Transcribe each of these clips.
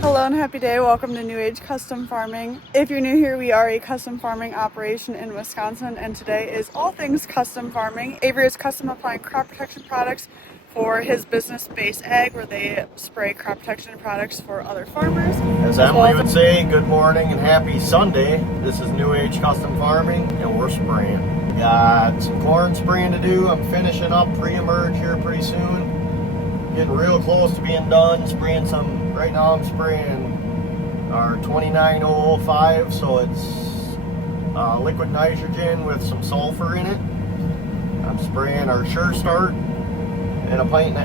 Hello and happy day. Welcome to New Age Custom Farming. If you're new here, we are a custom farming operation in Wisconsin, and today is all things custom farming. Avery is custom applying crop protection products for his business Base Ag, where they spray crop protection products for other farmers. As Emily would say, good morning and happy Sunday. This is New Age Custom Farming, and we're spraying. We got some corn spraying to do. I'm finishing up pre-emerge here pretty soon. Getting real close to being done. Spraying some, right now I'm spraying our 29005, so it's liquid nitrogen with some sulfur in it. I'm spraying our Sure Start in 1.5 pints.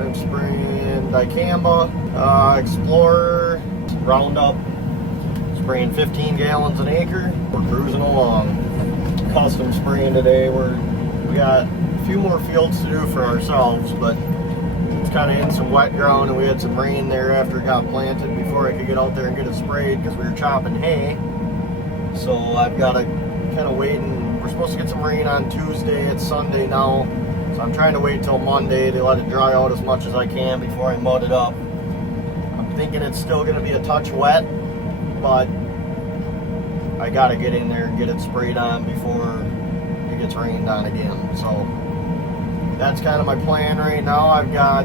I'm spraying dicamba, Explorer, Roundup, spraying 15 gallons an acre. We're cruising along. Custom spraying today. We got a few more fields to do for ourselves, but it's kind of in some wet ground, and we had some rain there after it got planted before I could get out there and get it sprayed because we were chopping hay. So I've got to kind of wait, and we're supposed to get some rain on Tuesday. It's Sunday now, so I'm trying to wait till Monday to let it dry out as much as I can before I mud it up. I'm thinking it's still going to be a touch wet, but I got to get in there and get it sprayed on before it gets rained on again. So that's kind of my plan right now. I've got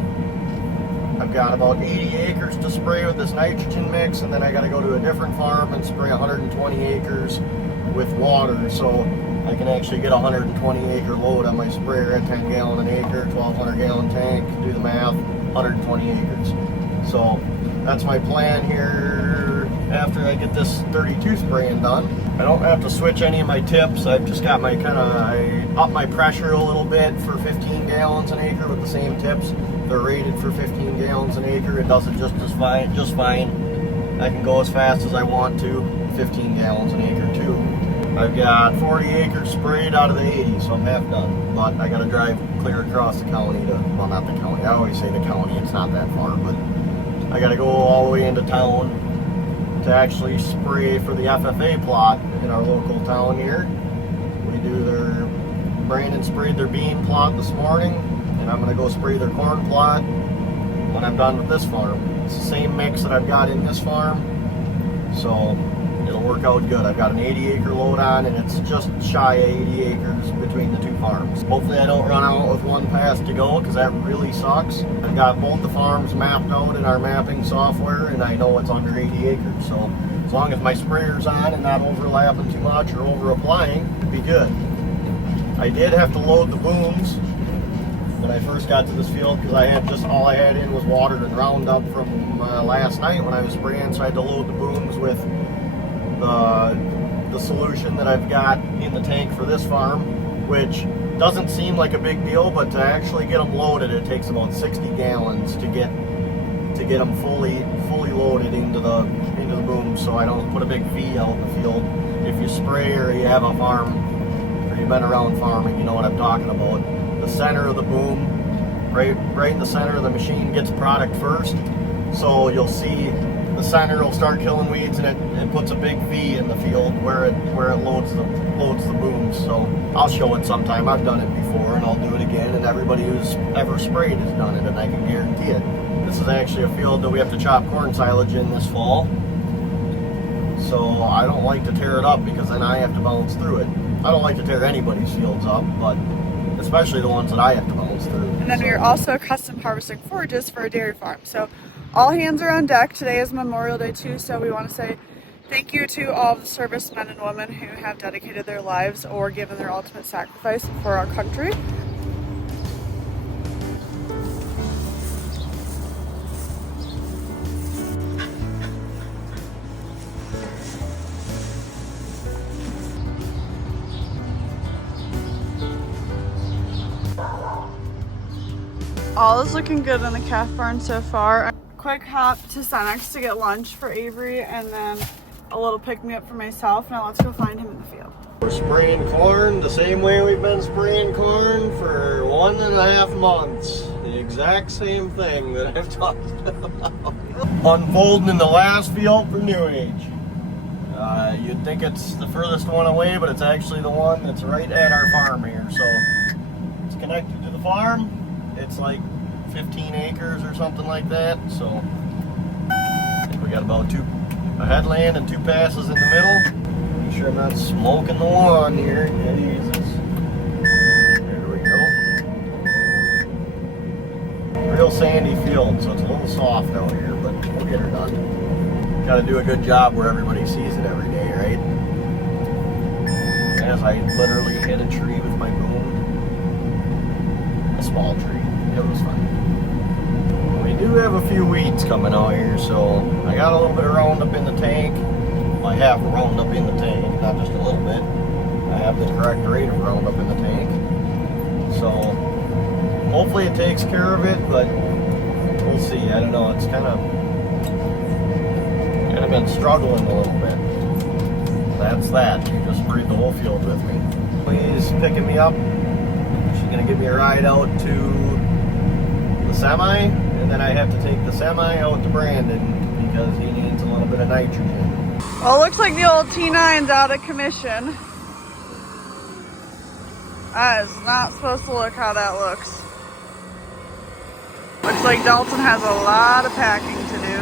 about 80 acres to spray with this nitrogen mix, and then I got to go to a different farm and spray 120 acres with water, so I can actually get a 120 acre load on my sprayer at 10 gallon an acre, 1200 gallon tank, do the math, 120 acres. So that's my plan here after I get this 32 spraying done. I don't have to switch any of my tips. I've just got I up my pressure a little bit for 15 gallons an acre with the same tips. They're rated for 15 gallons an acre. It does it just fine. I can go as fast as I want to, 15 gallons an acre too. I've got 40 acres sprayed out of the 80, so I'm half done. But I gotta drive clear across the county well, not the county, I always say the county, it's not that far, but I gotta go all the way into town to actually spray for the FFA plot in our local town here. Brandon sprayed their bean plot this morning, and I'm gonna go spray their corn plot when I'm done with this farm. It's the same mix that I've got in this farm, so it'll work out good. I've got an 80 acre load on, and it's just shy of 80 acres between the two farms. Hopefully I don't run out with one pass to go, because that really sucks. I've got both the farms mapped out in our mapping software, and I know it's under 80 acres, so as long as my sprayer's on and not overlapping too much or over applying, it'd be good. I did have to load the booms when I first got to this field, because all I had in was water and Roundup from last night when I was spraying, so I had to load the booms with the solution that I've got in the tank for this farm, which doesn't seem like a big deal, but to actually get them loaded, it takes about 60 gallons to get them fully loaded into the booms, so I don't put a big V out in the field. If you spray or you have a farm, or you've been around farming, you know what I'm talking about. The center of the boom, right in the center of the machine, gets product first, so you'll see the center will start killing weeds, and it puts a big V in the field where it loads the booms. So I'll show it sometime. I've done it before, and I'll do it again, and everybody who's ever sprayed has done it, and I can guarantee it. This is actually a field that we have to chop corn silage in this fall, so I don't like to tear it up, because then I have to bounce through it. I don't like to tear anybody's fields up, but especially the ones that I have to bounce through. And then we're also custom harvesting forages for a dairy farm. So all hands are on deck. Today is Memorial Day too, so we want to say thank you to all of the servicemen and women who have dedicated their lives or given their ultimate sacrifice for our country. All is looking good in the calf barn so far. Quick hop to Cenex to get lunch for Avery, and then a little pick-me-up for myself. Now let's go find him in the field. We're spraying corn the same way we've been spraying corn for 1.5 months. The exact same thing that I've talked about. Unfolding in the last field for New Age. You'd think it's the furthest one away, but it's actually the one that's right at our farm here. So it's connected to the farm. It's like 15 acres or something like that. So I think we got about a headland and 2 passes in the middle. Make sure I'm not smoking the lawn here. Jesus. There we go. Real sandy field, so it's a little soft out here, but we'll get her done. Got to do a good job where everybody sees it every day, right? As I literally hit a tree with my boom. A small tree. It was fun. We do have a few weeds coming out here, so I got a little bit of Roundup in the tank. I have Roundup in the tank, not just a little bit. I have the correct rate of Roundup in the tank. So hopefully it takes care of it, but we'll see. I don't know. It's kind of been struggling a little bit. That's that. She just sprayed the whole field with me. Please picking me up. She's gonna give me a ride out to the semi, and then I have to take the semi out to Brandon because he needs a little bit of nitrogen. Well, it looks like the old T9's out of commission. That is not supposed to look how that looks. Looks like Dalton has a lot of packing to do.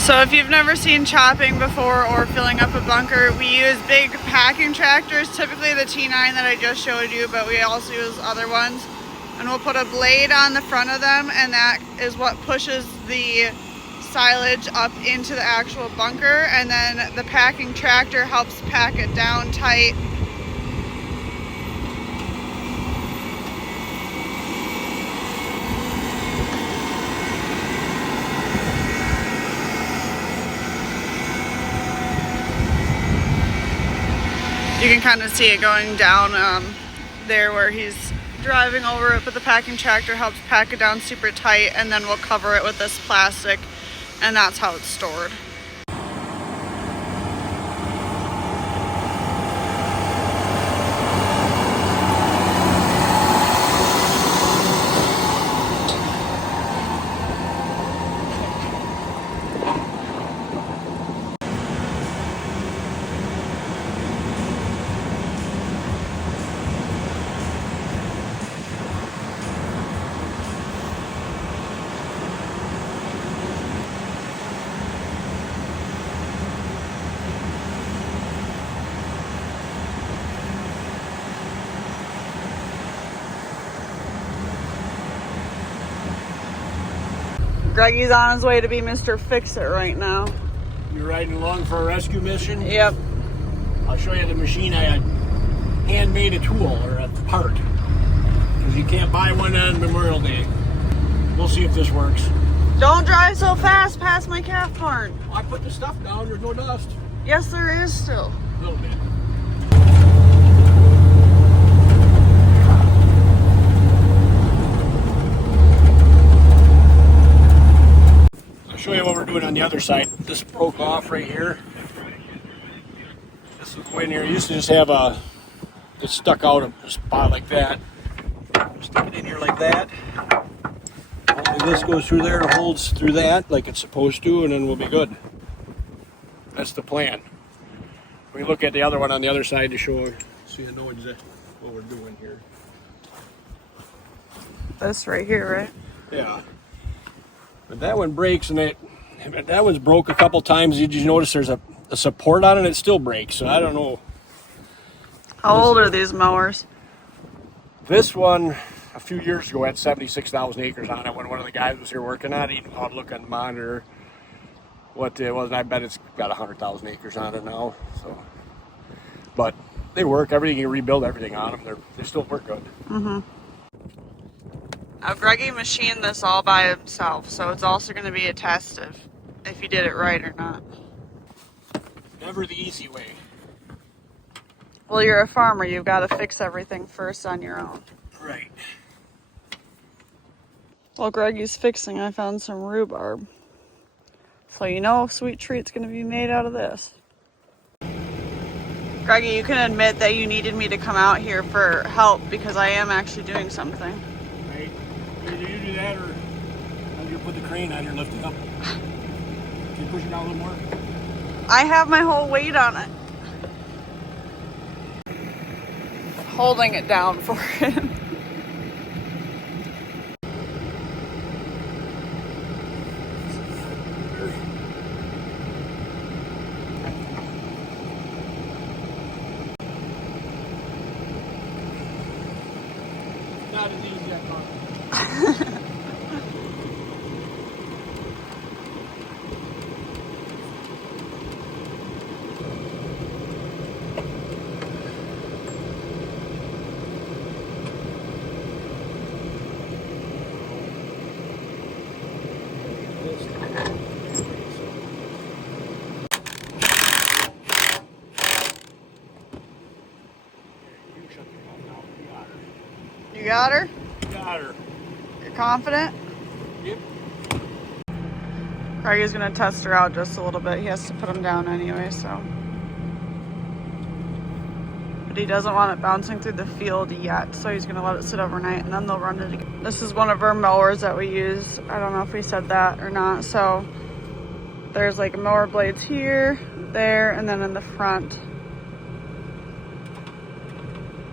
So if you've never seen chopping before or filling up a bunker, we use big packing tractors, typically the T9 that I just showed you, but we also use other ones. And we'll put a blade on the front of them, and that is what pushes the silage up into the actual bunker, and then the packing tractor helps pack it down tight. You can kind of see it going down there where he's driving over it, but the packing tractor helps pack it down super tight, and then we'll cover it with this plastic, and that's how it's stored. Greggie's on his way to be Mr. Fix-It right now. You're riding along for a rescue mission? Yep. I'll show you the machine. I had handmade a tool or a part. Because you can't buy one on Memorial Day. We'll see if this works. Don't drive so fast past my calf barn. I put the stuff down. There's no dust. Yes, there is still. A little bit. Show you what we're doing on the other side. This broke off right here. This will go in here. I used to just have it stuck out a spot like that. Stick it in here like that. Hopefully this goes through there, holds through that like it's supposed to, and then we'll be good. That's the plan. We look at the other one on the other side to show, so you know exactly what we're doing here. This right here, right? Yeah. But that one breaks, and that one's broke a couple times. Did you notice there's a support on it? It still breaks, so I don't know. How old are these mowers? This one, a few years ago had 76,000 acres on it when one of the guys was here working on it. He knew how to look on the monitor what it was, and I bet it's got 100,000 acres on it now. So, but they work. Everything, you rebuild everything on them. They still work good. Now Greggie machined this all by himself, so it's also going to be a test if he did it right or not. Never the easy way. Well, you're a farmer. You've got to fix everything first on your own. Right. While Greggie's fixing, I found some rhubarb. So you know a sweet treat's going to be made out of this. Greggie, you can admit that you needed me to come out here for help because I am actually doing something. Right. Either you do that or I'm going to put the crane on here and lift it up. Can you push it down a little more? I have my whole weight on it. Holding it down for him. Not as easy as I thought. You got her? Got her. You're confident? Yep. Greggie's gonna test her out just a little bit. He has to put them down anyway, so. But he doesn't want it bouncing through the field yet, so he's gonna let it sit overnight and then they'll run it again. This is one of our mowers that we use. I don't know if we said that or not. So there's like mower blades here, there, and then in the front.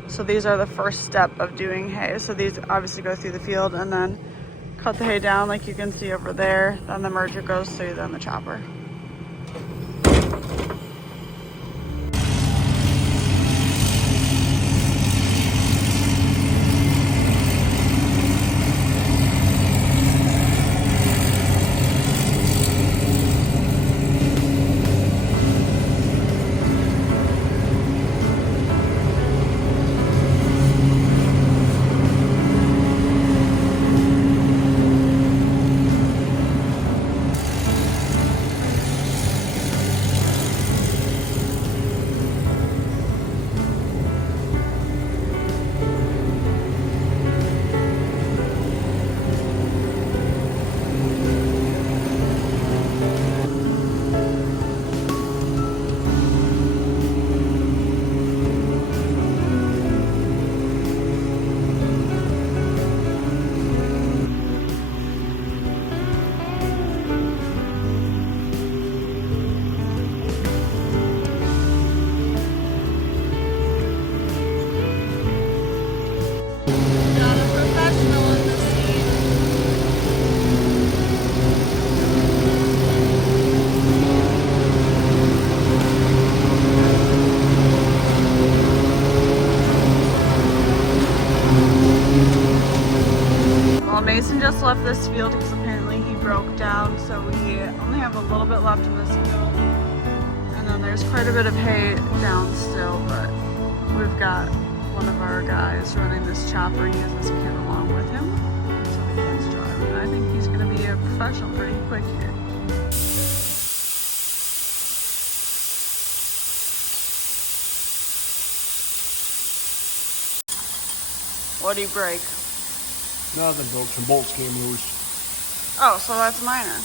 So these are the first step of doing hay. So these obviously go through the field and then cut the hay down like you can see over there. Then the merger goes through, then the chopper. Mason just left this field because apparently he broke down, so we only have a little bit left in this field. And then there's quite a bit of hay down still, but we've got one of our guys running this chopper. He has this kid along with him, so he is driving. I think he's going to be a professional pretty quick here. What do you break? Nothing broke. Some bolts came loose. Oh, so that's minor.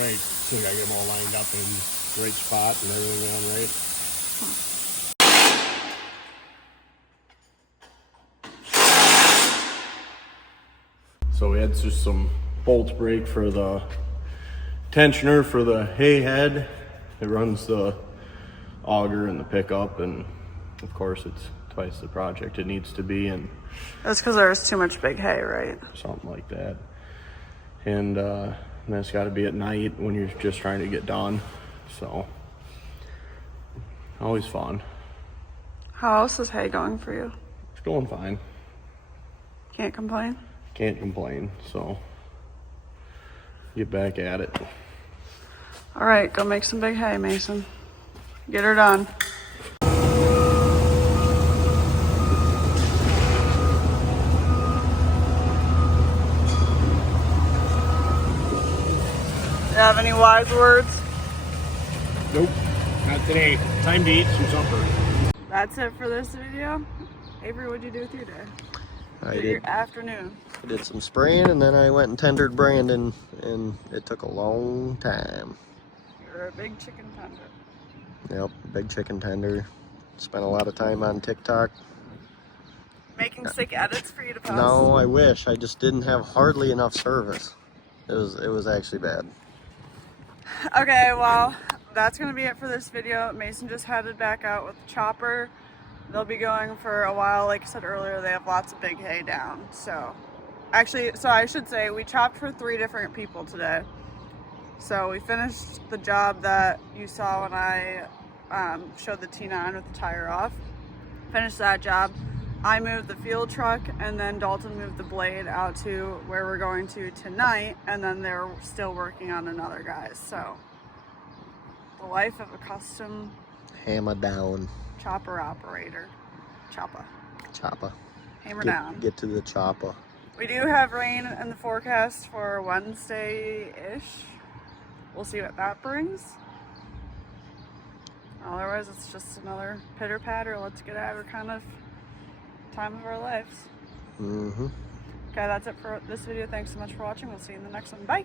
Right. Still gotta get them all lined up in the right spot and everything on right. So we had just some bolts break for the tensioner for the hay head. It runs the auger and the pickup, and of course it's twice the project it needs to be, and That's because there's too much big hay, right? something like that. And that's got to be at night when you're just trying to get done. So always fun. How else is hay going for you? It's going fine. Can't complain. Can't complain, so get back at it. All right, go make some big hay, Mason. Get her done. You have any wise words? Nope, not today. Time to eat some supper. That's it for this video. Avery, what'd you do with your day? I Your did. afternoon. I did some spraying, and then I went and tendered Brandon, and it took a long time. You're a big chicken tender. Yep, big chicken tender. Spent a lot of time on TikTok. Making sick edits for you to post? No, I wish. I just didn't have hardly enough service. It was actually bad. Okay, well, that's going to be it for this video. Mason just headed back out with the chopper. They'll be going for a while. Like I said earlier, they have lots of big hay down. So I should say we chopped for 3 different people today. So we finished the job that you saw when I showed the T9 with the tire off. Finished that job. I moved the field truck, and then Dalton moved the blade out to where we're going to tonight, and then they're still working on another guys. So the life of a custom Hammer down. chopper operator. Chopper. Chopper. Hammer down. Get to the chopper. We do have rain in the forecast for Wednesday-ish. We'll see what that brings. Otherwise, it's just another pitter-patter, let's get at her kind of time of our lives. Mm-hmm. Okay, that's it for this video. Thanks so much for watching. We'll see you in the next one. Bye!